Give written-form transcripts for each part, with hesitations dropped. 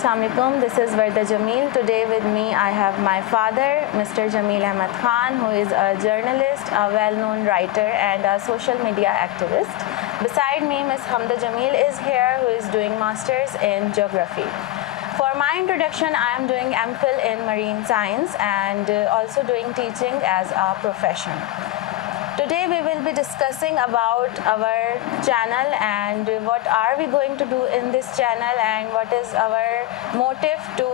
Assalamu alaikum. This is Varda Jameel. Today with me I have my father, Mr. Jameel Ahmed Khan, who is a journalist, a well-known writer and a social media activist. Beside me, Ms. Hamda Jameel is here, who is doing Masters in Geography. For my introduction, I am doing MPhil in Marine Science and also doing teaching as a profession. Today we will be discussing about our channel and what are we going to do in this channel and what is our motive to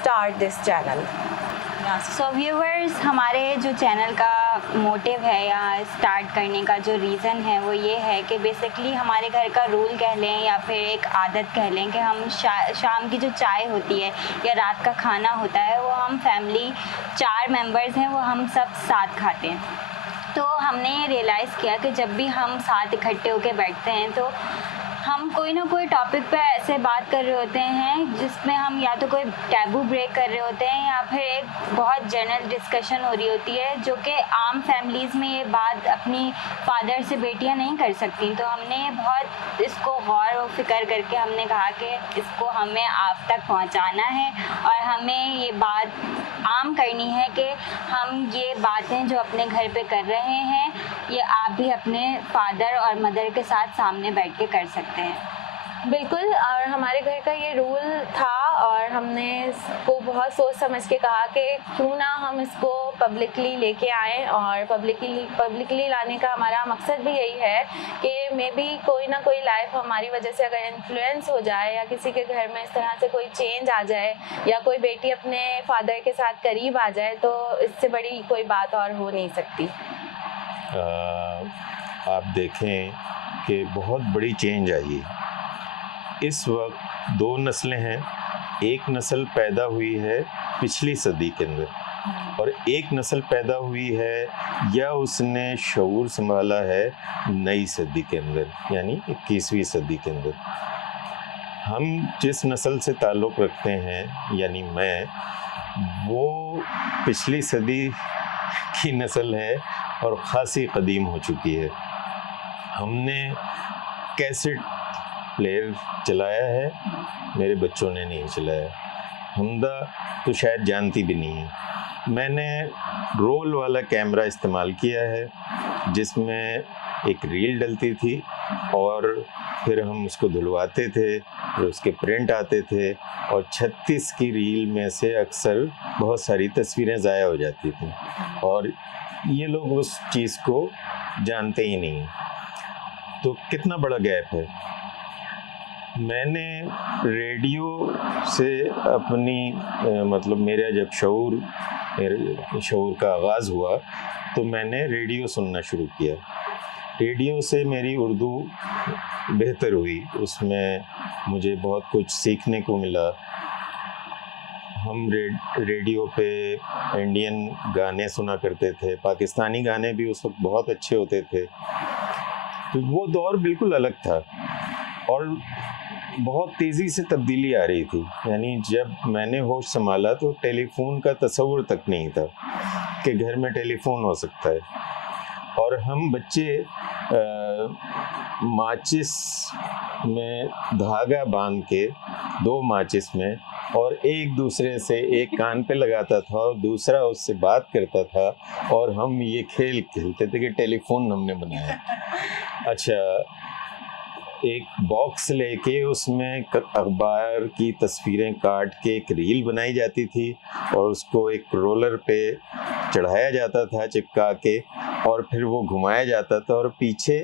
start this channel. So viewers, हमारे जो channel का motive है या start करने का जो reason है वो ये है कि बेसिकली हमारे घर का रूल कह लें या फिर एक आदत कह लें कि हम शाम की जो चाय होती है या रात का खाना होता है वो हम फैमिली 4 मेंबर्स हैं वो हम सब साथ खाते हैं। तो हमने ये रियलाइज़ किया कि जब भी हम साथ इकट्ठे होकर बैठते हैं तो हम कोई ना कोई टॉपिक पे ऐसे बात कर रहे होते हैं जिसमें हम या तो कोई टैबू ब्रेक कर रहे होते हैं या फिर एक बहुत जनरल डिस्कशन हो रही होती है जो कि आम फैमिलीज़ में ये बात अपनी फादर से बेटियां नहीं कर सकती। तो हमने बहुत इसको गौर व फिक्र करके हमने कहा कि इसको हमें आप तक पहुंचाना है और हमें ये बात आम करनी है कि हम ये बातें जो अपने घर पे कर रहे हैं ये आप भी अपने फादर और मदर के साथ सामने बैठ के कर सकते हैं। बिल्कुल, और हमारे घर का ये रूल था और हमने इसको बहुत सोच समझ के कहा कि क्यों ना हम इसको पब्लिकली लेके आएँ और पब्लिकली लाने का हमारा मकसद भी यही है कि मे बी कोई ना कोई लाइफ हमारी वजह से अगर इन्फ्लुएंस हो जाए या किसी के घर में इस तरह से कोई चेंज आ जाए या कोई बेटी अपने फादर के साथ करीब आ जाए तो इससे बड़ी कोई बात और हो नहीं सकती। आप देखें कि बहुत बड़ी चेंज आई। इस वक्त 2 नस्लें हैं। एक नस्ल पैदा हुई है पिछली सदी के अंदर और एक नस्ल पैदा हुई है या उसने शऊर संभाला है नई सदी के अंदर, यानी 21वीं सदी के अंदर। हम जिस नस्ल से ताल्लुक़ रखते हैं यानी मैं, वो पिछली सदी की नस्ल है और ख़ासी क़दीम हो चुकी है। हमने कैसेट प्लेयर चलाया है, मेरे बच्चों ने नहीं चलाया। हमदा तो शायद जानती भी नहीं है। मैंने रोल वाला कैमरा इस्तेमाल किया है जिसमें एक रील डलती थी और फिर हम उसको धुलवाते थे, फिर उसके प्रिंट आते थे और 36 की रील में से अक्सर बहुत सारी तस्वीरें ज़ाया हो जाती थी और ये लोग उस चीज़ को जानते ही नहीं। तो कितना बड़ा गैप है। मैंने रेडियो से अपनी मतलब मेरा जब मेरे शऊर का आगाज़ हुआ तो मैंने रेडियो सुनना शुरू किया। रेडियो से मेरी उर्दू बेहतर हुई, उसमें मुझे बहुत कुछ सीखने को मिला। हम रेडियो पे इंडियन गाने सुना करते थे, पाकिस्तानी गाने भी उस वक्त बहुत अच्छे होते थे। तो वो दौर बिल्कुल अलग था और बहुत तेज़ी से तब्दीली आ रही थी। यानी जब मैंने होश संभाला तो टेलीफोन का तसव्वुर तक नहीं था कि घर में टेलीफोन हो सकता है। और हम बच्चे माचिस में धागा बांध के 2 माचिस में और एक दूसरे से एक कान पे लगाता था और दूसरा उससे बात करता था और हम ये खेल खेलते थे कि टेलीफोन हमने बनाया। अच्छा, एक बॉक्स लेके उसमें अखबार की तस्वीरें काट के एक रील बनाई जाती थी और उसको एक रोलर पे चढ़ाया जाता था चिपका के और फिर वो घुमाया जाता था और पीछे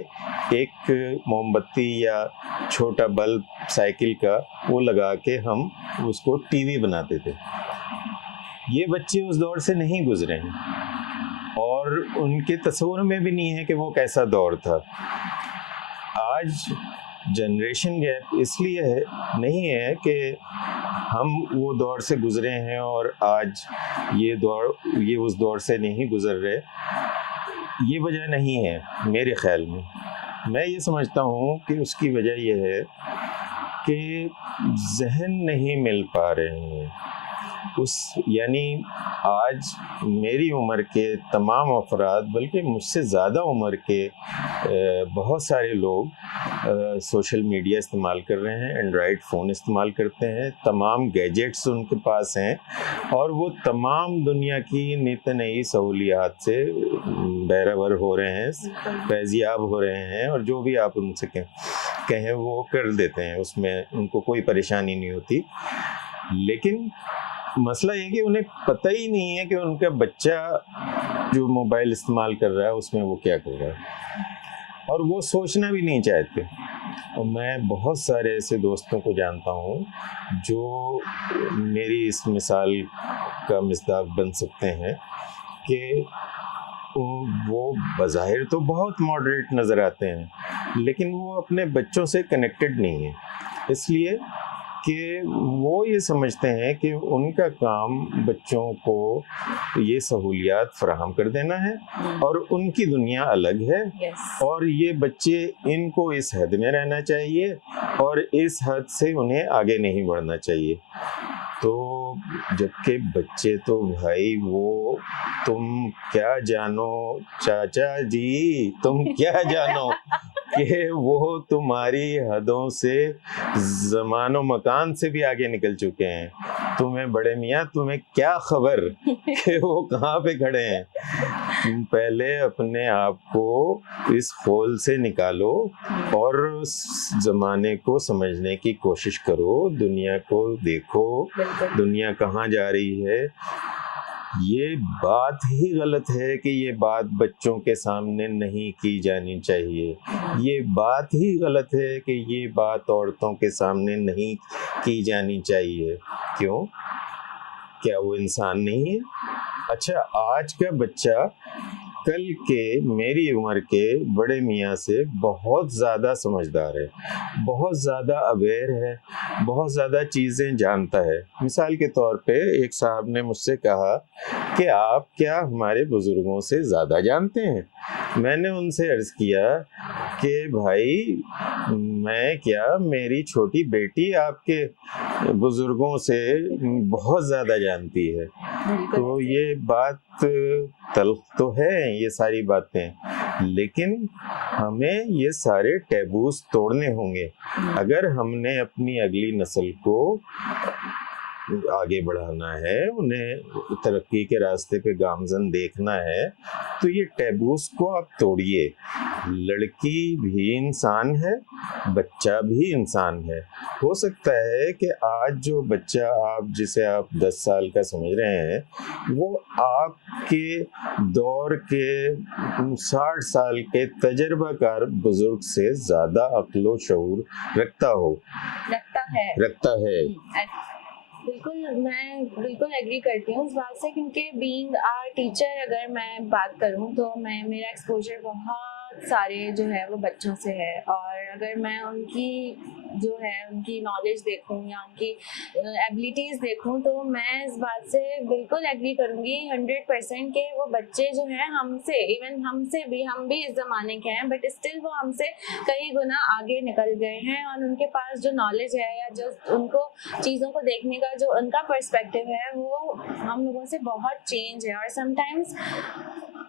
एक मोमबत्ती या छोटा बल्ब साइकिल का वो लगा के हम उसको टीवी बनाते थे। ये बच्चे उस दौर से नहीं गुजरे हैं और उनके तस्वुर में भी नहीं है कि वो कैसा दौर था। आज जनरेशन गैप इसलिए नहीं है कि हम वो दौर से गुजरे हैं और आज ये उस दौर से नहीं गुजर रहे, ये वजह नहीं है मेरे ख्याल में। मैं ये समझता हूँ कि उसकी वजह यह है कि जहन नहीं मिल पा रहे हैं। उस यानी आज मेरी उम्र के तमाम अफराद, बल्कि मुझसे ज़्यादा उम्र के बहुत सारे लोग सोशल मीडिया इस्तेमाल कर रहे हैं, एंड्रॉयड फ़ोन इस्तेमाल करते हैं, तमाम गैजेट्स उनके पास हैं और वो तमाम दुनिया की नित नई सहूलियात से बहरावर हो रहे हैं, फैज़याब हो रहे हैं, और जो भी आप उनसे कहें वो कर देते हैं, उसमें उनको कोई परेशानी नहीं होती। लेकिन मसला ये कि उन्हें पता ही नहीं है कि उनका बच्चा जो मोबाइल इस्तेमाल कर रहा है उसमें वो क्या कर रहा है, और वो सोचना भी नहीं चाहते। और मैं बहुत सारे ऐसे दोस्तों को जानता हूँ जो मेरी इस मिसाल का मिस्दाक बन सकते हैं कि वो बज़ाहिर तो बहुत मॉडरेट नज़र आते हैं, लेकिन वो अपने बच्चों से कनेक्टेड नहीं है, इसलिए कि वो ये समझते हैं कि उनका काम बच्चों को ये सहूलियात फराहम कर देना है और उनकी दुनिया अलग है। Yes. और ये बच्चे, इनको इस हद में रहना चाहिए और इस हद से उन्हें आगे नहीं बढ़ना चाहिए। तो जबकि बच्चे तो भाई, वो तुम क्या जानो चाचा जी, तुम क्या जानो कि वो तुम्हारी हदों से, ज़मानो मकान से भी आगे निकल चुके हैं। तुम्हें बड़े मियाँ, तुम्हें क्या खबर कि वो कहाँ पे खड़े हैं। तुम पहले अपने आप को इस खोल से निकालो और उस ज़माने को समझने की कोशिश करो, दुनिया को देखो, दुनिया कहाँ जा रही है। ये बात ही गलत है कि ये बात बच्चों के सामने नहीं की जानी चाहिए। ये बात ही गलत है कि ये बात औरतों के सामने नहीं की जानी चाहिए। क्यों? क्या वो इंसान नहीं है? अच्छा, आज का बच्चा कल के मेरी उम्र के बड़े मियाँ से बहुत ज़्यादा समझदार है, बहुत ज़्यादा अवेयर है, बहुत ज़्यादा चीज़ें जानता है। मिसाल के तौर पे एक साहब ने मुझसे कहा कि आप क्या हमारे बुज़ुर्गों से ज़्यादा जानते हैं? मैंने उनसे अर्ज़ किया कि भाई, मैं क्या, मेरी छोटी बेटी आपके बुज़ुर्गों से बहुत ज़्यादा जानती है। तो ये बात तल्ख़ तो है, ये सारी बातें, लेकिन हमें ये सारे टैबूज़ तोड़ने होंगे। अगर हमने अपनी अगली नस्ल को आगे बढ़ाना है, उन्हें तरक्की के रास्ते पे गामज़न देखना है, तो ये टैबूज़ को आप तोड़िए। लड़की भी इंसान है, बच्चा भी इंसान है। हो सकता है कि आज जो बच्चा जिसे आप 10 साल का समझ रहे हैं, वो आपके दौर के 60 साल के तजर्बाकार बुजुर्ग से ज़्यादा अक्ल व शऊर रखता है। बिल्कुल, मैं बिल्कुल एग्री करती हूँ इस बात से, क्योंकि बीइंग अ टीचर अगर मैं बात करूँ तो मेरा एक्सपोजर बहुत सारे जो है वो बच्चों से है, और अगर मैं उनकी जो है उनकी नॉलेज देखूँ या उनकी एबिलिटीज़ देखूँ, तो मैं इस बात से बिल्कुल एग्री करूँगी 100% के वो बच्चे जो हैं हमसे, इवन हमसे भी, हम भी इस ज़माने के हैं, बट स्टिल वो हमसे कई गुना आगे निकल गए हैं, और उनके पास जो नॉलेज है या जो उनको चीज़ों को देखने का जो उनका पर्सपेक्टिव है वो हम लोगों से बहुत चेंज है। और समटाइम्स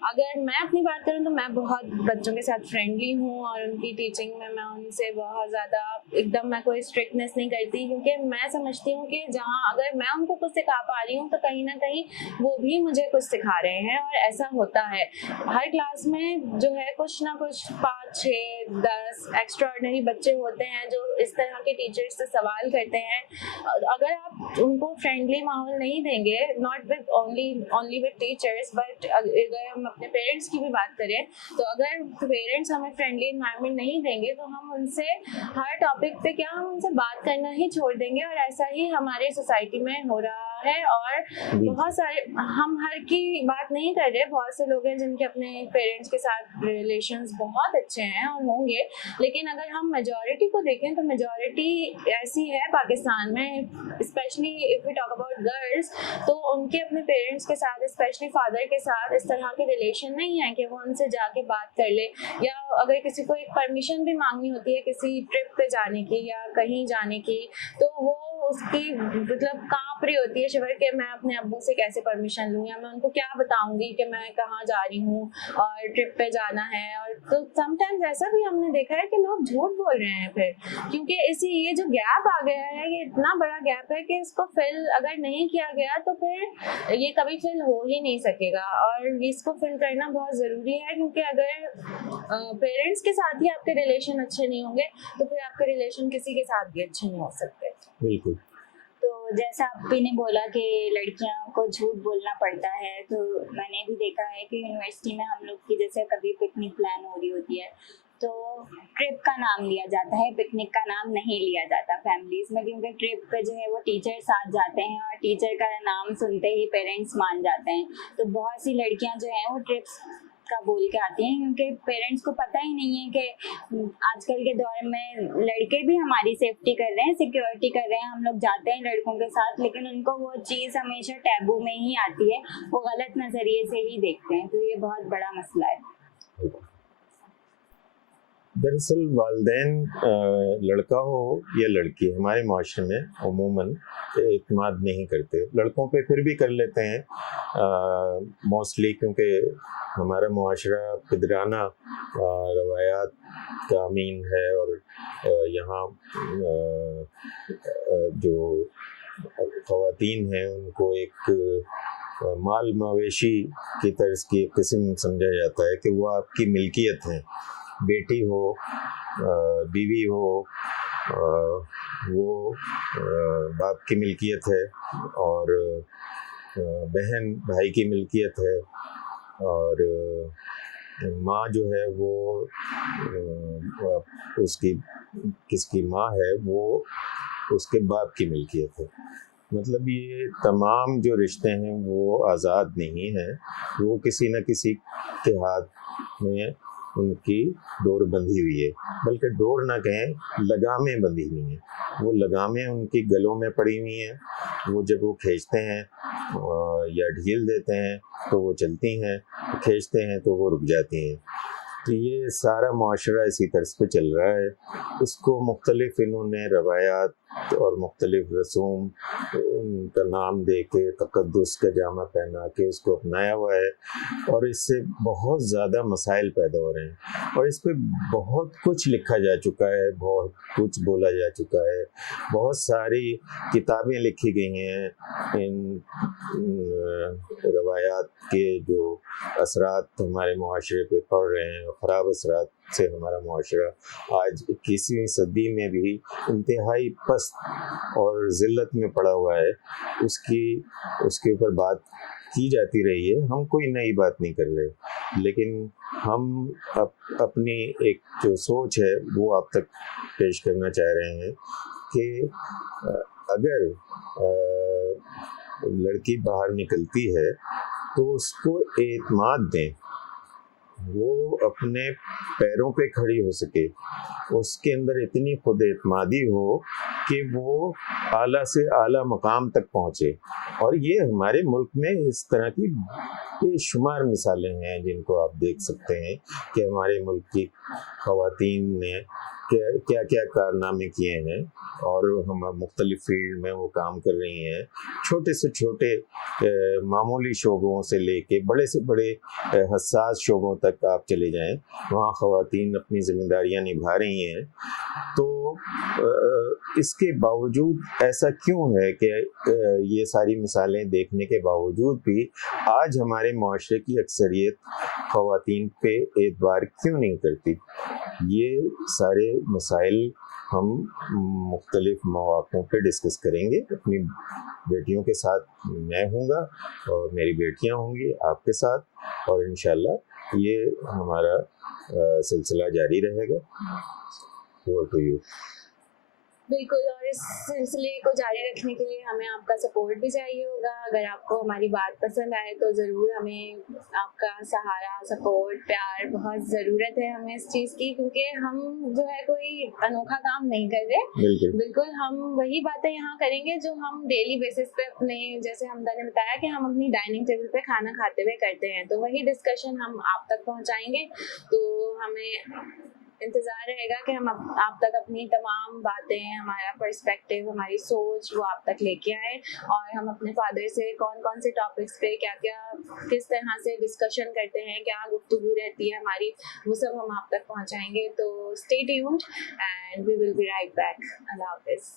अगर मैं अपनी बात करूँ तो मैं बहुत बच्चों के साथ फ्रेंडली हूँ, और उनकी टीचिंग में मैं उनसे बहुत ज़्यादा एकदम मैं कोई स्ट्रिक्टनेस नहीं करती, क्योंकि मैं समझती हूँ कि जहाँ अगर मैं उनको कुछ सिखा पा रही हूँ तो कहीं ना कहीं वो भी मुझे कुछ सिखा रहे हैं। और ऐसा होता है हर क्लास में जो है कुछ ना कुछ 5, 6, 10 एक्स्ट्राऑर्डिनरी बच्चे होते हैं जो इस तरह के टीचर्स से सवाल करते हैं। अगर आप उनको फ्रेंडली माहौल नहीं देंगे, not with only with teachers, but अगर हम अपने पेरेंट्स की भी बात करें, तो अगर पेरेंट्स हमें फ्रेंडली इन्वायरमेंट नहीं देंगे तो हम उनसे हर टॉपिक पे क्या, हम उनसे बात करना ही छोड़ देंगे। और ऐसा ही हमारे सोसाइटी में हो रहा है, और बहुत सारे, हम हर की बात नहीं कर रहे, बहुत से लोग हैं जिनके अपने पेरेंट्स के साथ रिलेशंस बहुत अच्छे हैं और होंगे, लेकिन अगर हम मेजॉरिटी को देखें तो मेजॉरिटी ऐसी है पाकिस्तान में, specially if we talk about girls, तो उनके अपने पेरेंट्स के साथ, स्पेशली फादर के साथ इस तरह के रिलेशन नहीं है कि वो उनसे जाके बात कर ले, या अगर किसी को एक परमिशन भी मांगनी होती है किसी ट्रिप पे जाने की या कहीं जाने की, तो वो उसकी मतलब कांप रही होती है शिवर कि मैं अपने अब्बू से कैसे परमिशन लूँ, या मैं उनको क्या बताऊंगी कि मैं कहाँ जा रही हूँ और ट्रिप पे जाना है। और तो समटाइम्स ऐसा भी हमने देखा है कि लोग झूठ बोल रहे हैं फिर, क्योंकि इसी ये जो गैप आ गया है, ये इतना बड़ा गैप है कि इसको फिल अगर नहीं किया गया तो फिर ये कभी फिल हो ही नहीं सकेगा। और इसको फिल करना बहुत ज़रूरी है, क्योंकि अगर पेरेंट्स के साथ ही आपके रिलेशन अच्छे नहीं होंगे तो फिर आपके रिलेशन किसी के साथ भी अच्छे नहीं हो सकते। बिल्कुल। तो जैसा आपी ने बोला कि लड़कियों को झूठ बोलना पड़ता है, तो मैंने भी देखा है कि यूनिवर्सिटी में हम लोग की जैसे कभी पिकनिक प्लान हो रही होती है तो ट्रिप का नाम लिया जाता है, पिकनिक का नाम नहीं लिया जाता फैमिलीज में, क्योंकि ट्रिप पे जो है वो टीचर साथ जाते हैं और टीचर का नाम सुनते ही पेरेंट्स मान जाते हैं। तो बहुत सी लड़कियां जो हैं वो ट्रिप्स का बोल के आती हैं, क्योंकि पेरेंट्स को पता ही नहीं है कि आजकल के दौर में लड़के भी हमारी सेफ्टी कर रहे हैं, सिक्योरिटी कर रहे हैं। हम लोग जाते हैं लड़कों के साथ, लेकिन उनको वो चीज़ हमेशा टैबू में ही आती है, वो गलत नज़रिए से ही देखते हैं। तो ये बहुत बड़ा मसला है। दरअसल वालिदैन लड़का हो या लड़की, हमारे माशरे में अमूमन एतमाद नहीं करते। लड़कों पे फिर भी कर लेते हैं मोस्टली, क्योंकि हमारा मुआशरा पिदराना रवायात का अमीन है, और यहाँ जो ख़वातीन हैं उनको एक माल मवेशी की तर्ज की एक किस्म समझा जाता है कि वो आपकी मिल्कियत हैं। बेटी हो, बीवी हो, वो बाप की मिल्कियत है, और बहन भाई की मिल्कियत है, और माँ जो है वो उसकी किसकी माँ है वो उसके बाप की मिल्कियत है। मतलब ये तमाम जो रिश्ते हैं वो आज़ाद नहीं हैं, वो किसी न किसी के हाथ में उनकी डोर बंधी हुई है, बल्कि डोर ना कहें, लगामें बंधी हुई हैं। वो लगामें उनकी गलों में पड़ी हुई हैं, वो जब वो खींचते हैं या ढील देते हैं तो वो चलती हैं, खींचते हैं तो वो रुक जाती हैं। तो ये सारा मुआशरा इसी तर्ज पे चल रहा है। इसको मुख्तलिफ इन्होंने रवायात और मुख्तलिफ रसूम का नाम दे के, तक़द्दुस का जामा पहना के इसको अपनाया हुआ है, और इससे बहुत ज़्यादा मसाइल पैदा हो रहे हैं। और इस पर बहुत कुछ लिखा जा चुका है, बहुत कुछ बोला जा चुका है, बहुत सारी किताबें लिखी गई हैं इन रवायात के जो असरात हमारे मुआशरे पे पड़ रहे हैं, ख़राब असरात से हमारा मुआशरा आज 21वीं सदी में भी इंतहाई पस्त और ज़िल्लत में पड़ा हुआ है। उसके ऊपर बात की जाती रही है। हम कोई नई बात नहीं कर रहे, लेकिन हम अपनी एक जो सोच है वो आप तक पेश करना चाह रहे हैं कि अगर लड़की बाहर निकलती है तो उसको एतमाद दें, वो अपने पैरों पे खड़ी हो सके, उसके अंदर इतनी खुद एतमादी हो कि वो आला से आला मकाम तक पहुँचे। और ये हमारे मुल्क में इस तरह की बेशुमार मिसालें हैं जिनको आप देख सकते हैं कि हमारे मुल्क की ख़वातीन ने क्या क्या कारनामे किए हैं, और हम मुख्तलिफ फील्ड में वो काम कर रही हैं। छोटे से छोटे मामूली शोबों से लेके बड़े से बड़े हसास शोबों तक आप चले जाएं, वहाँ ख़वातीन अपनी ज़िम्मेदारियाँ निभा रही हैं। तो इसके बावजूद ऐसा क्यों है कि ये सारी मिसालें देखने के बावजूद भी आज हमारे मुआशरे की अक्सरियत ख़वातीन पे एतबार क्यों नहीं करती? ये सारे मसाइल हम मुख्तलिफ मौक़ों पे डिस्कस करेंगे। अपनी बेटियों के साथ मैं हूँगा और मेरी बेटियाँ होंगी आपके साथ, और इंशाल्लाह ये हमारा सिलसिला जारी रहेगा। Over to you. बिल्कुल, और इस सिलसिले को जारी रखने के लिए हमें आपका सपोर्ट भी चाहिए होगा। अगर आपको हमारी बात पसंद आए तो ज़रूर हमें आपका सहारा, सपोर्ट, प्यार बहुत ज़रूरत है हमें इस चीज़ की, क्योंकि हम जो है कोई अनोखा काम नहीं कर रहे। बिल्कुल हम वही बातें यहाँ करेंगे जो हम डेली बेसिस पे अपने, जैसे हमदा ने बताया कि हम अपनी डाइनिंग टेबल पे खाना खाते हुए करते हैं, तो वही डिस्कशन हम आप तक पहुँचाएंगे। तो हमें इंतज़ार रहेगा कि हम आप तक अपनी तमाम बातें, हमारा पर्सपेक्टिव, हमारी सोच वो आप तक लेके आए और हम अपने फादर से कौन कौन से टॉपिक्स पे क्या क्या किस तरह से डिस्कशन करते हैं, क्या गुफ्तगू रहती है हमारी, वो सब हम आप तक पहुंचाएंगे। तो stay tuned and we will be right back. अल्लाह हाफिज़।